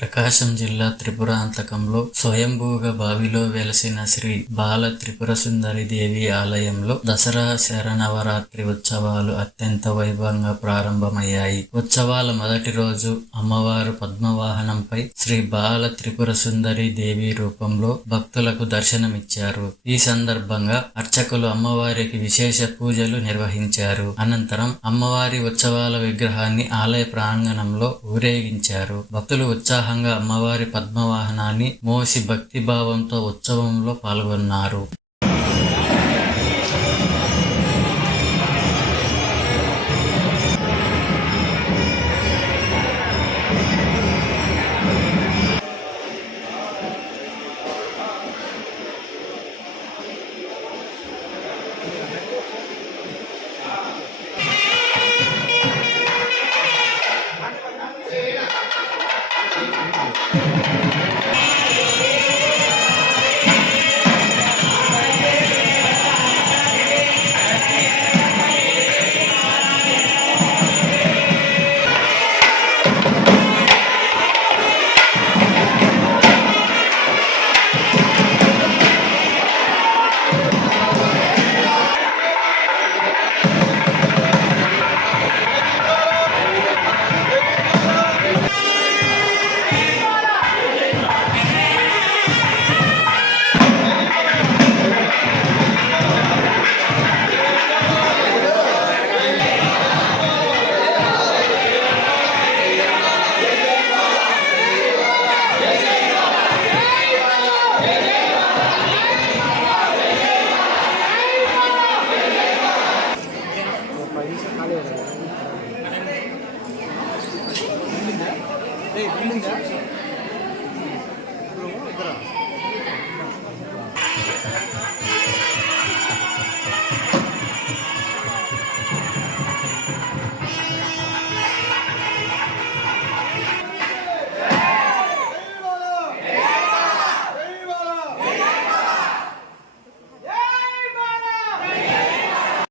ప్రకాశం జిల్లా త్రిపురాంతకంలో స్వయంభూగా బావిలో వెలసిన శ్రీ బాల త్రిపురసుందరి దేవి ఆలయంలో దసరా శరన్నవరాత్రి ఉత్సవాలు అత్యంత వైభవంగా ప్రారంభమయ్యాయి. ఉత్సవాల మొదటి రోజు అమ్మవారు పద్మవాహనంపై శ్రీ బాల త్రిపురసుందరి దేవి రూపంలో భక్తులకు దర్శనమిచ్చారు. ఈ సందర్భంగా అర్చకులు అమ్మవారికి విశేష పూజలు నిర్వహించారు. అనంతరం అమ్మవారి ఉత్సవాల విగ్రహాన్ని ఆలయ ప్రాంగణంలో ఊరేగించారు. భక్తులు ఉత్సాహంగా అమ్మవారి పద్మవాహనాన్ని మోసి భక్తిభావంతో ఉత్సవంలో పాల్గొన్నారు.